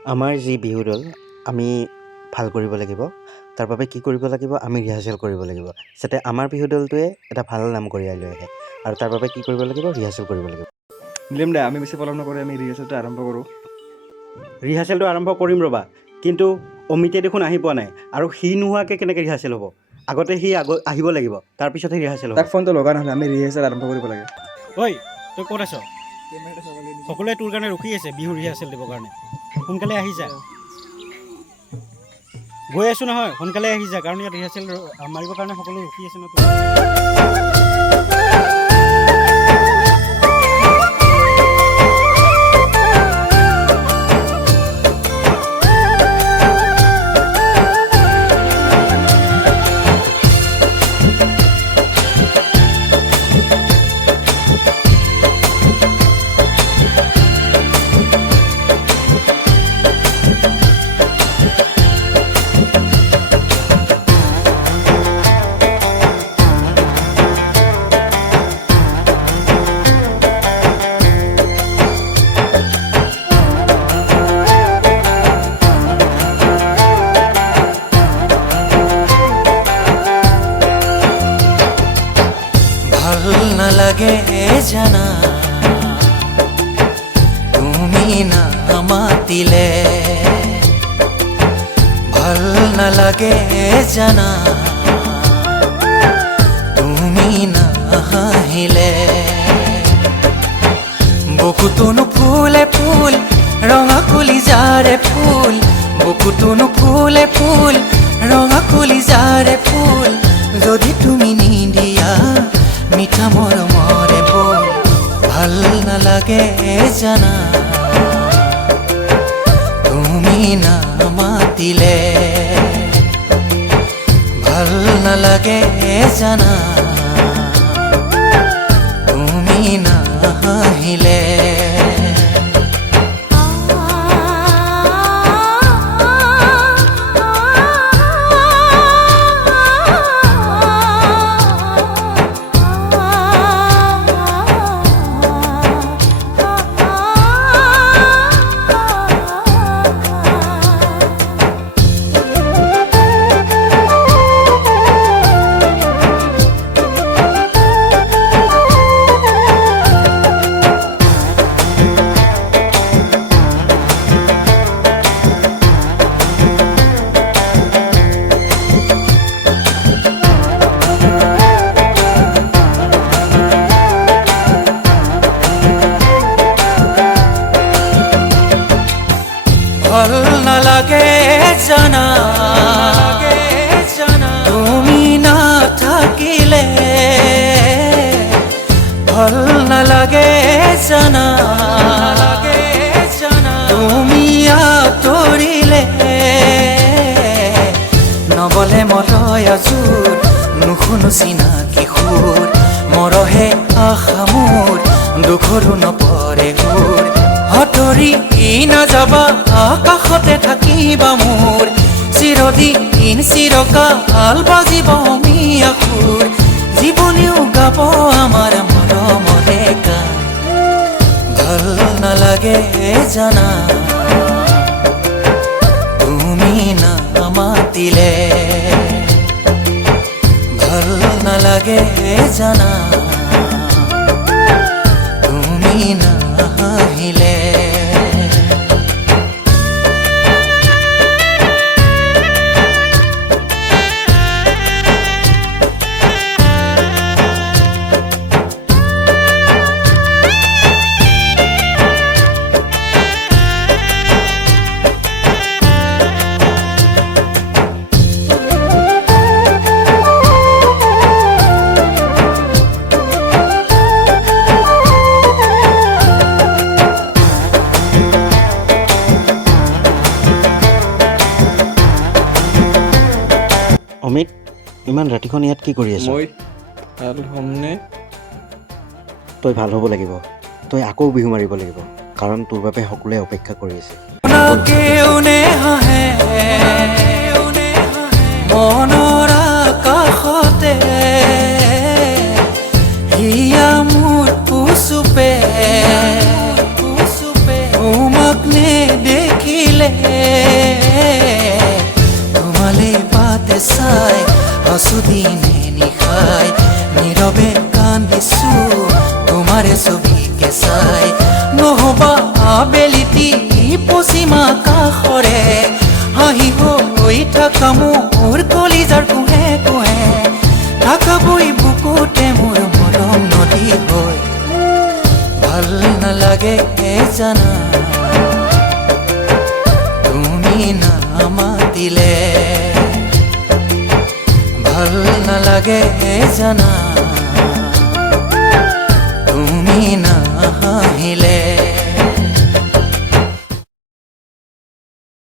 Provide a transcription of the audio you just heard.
আমাৰ যি বিহু দল আমি ভাল কৰিব লাগিব তাৰ বাবে কি কৰিব লাগিব আমি ৰিহাৰ্চেল কৰিব লাগিব যাতে আমাৰ বিহু দলটোৱে এটা ভাল নাম কঢ়িয়াই লৈ আহে আৰু তাৰ বাবে কি কৰিব লাগিব ৰিহাৰ্চেল কৰিব লাগিব নিলিম দে আমি বেছি পলম নকৰি আমি ৰিহাৰ্চেলটো আৰম্ভ কৰোঁ ৰিহাৰ্চেলটো আৰম্ভ কৰিম ৰ'বা কিন্তু অমিতে দেখোন আহি পোৱা নাই আৰু সি নোহোৱাকৈ কেনেকৈ ৰিহাৰ্চেল হ'ব আগতে সি আহিব লাগিব তাৰপিছতহে ৰিহাৰ্চেল হ'ব তাক ফোনটো লগা নহ'লে আমি ৰিহাৰ্চেল আৰম্ভ কৰিব লাগে ঐ তই ক'ত আছ সকলোৱে তোৰ কাৰণে ৰখি আছে বিহু ৰিহাৰ্চেল দিবৰ কাৰণে সোনকালে আহি যা গৈ আছোঁ নহয় সোনকালে আহি যা কাৰণ ইয়াত ৰিহাৰ্চেল মাৰিবৰ কাৰণে সকলো ৰখি আছে ন নালাগে জানা তুমি না মাতিলে ভাল নালাগে জানা তুমি না হাঁহিলে বুকুটোনো ফুলে ফুল ৰঙা কলিজাৰে ফুল বুকুটোনো ফুলে ফুল ৰঙা কলিজাৰে ফুল যদি তুমি নিদিয়া মিঠা মৰমৰে বল ভাল নালাগে জানা তুমি না মাতিলে ভাল নালাগে জানা তুমি না হাঁহিলে ভাল নালাগে জানা তুমি না থাকিলে ভাল নালাগে জানা তুমি আঁতৰিলে নবলে মৰয় আজোৰ নুশুনো চিনাকি সুৰ মৰহে আশা মোৰ দুখৰো নপৰে সুৰ হতৰি নাযাবা আকাশতে থাকিবা মোৰ চিৰদিন চিৰকাল বাজিব অমিয়া সুৰ জীৱনেও গাব আমাৰ মৰমৰে গান ভাল নালাগে জানা তুমি না মাতিলে ভাল নালাগে জানা তুমি না হাঁহিলে অমিত ইমান ৰাতিখন ইয়াত কি কৰি আছ মই ভাল হ'মনে তই ভাল হ'ব লাগিব তই আকৌ বিহু মাৰিব লাগিব কাৰণ তোৰ বাবে সকলোৱে অপেক্ষা কৰি আছে মনৰ আকাশতে হিয়া মোৰ পুচুপে তোমাক নেদেখিলে আছুদিনে নিশাই নীৰৱে কান্দিছো তোমাৰে ছবিকে চাই নহবা আবেলিটি পশ্চিম আকাশৰে হাঁহি হৈ থাকা মোৰ কলিজাৰ কুহে কুহে থাকাবই বুকুতে মোৰ মৰম নদী হৈ ভাল নালাগে জানা তুমি নামাতিলে ভাল নালাগে জানা তুমি নাহাঁহিলে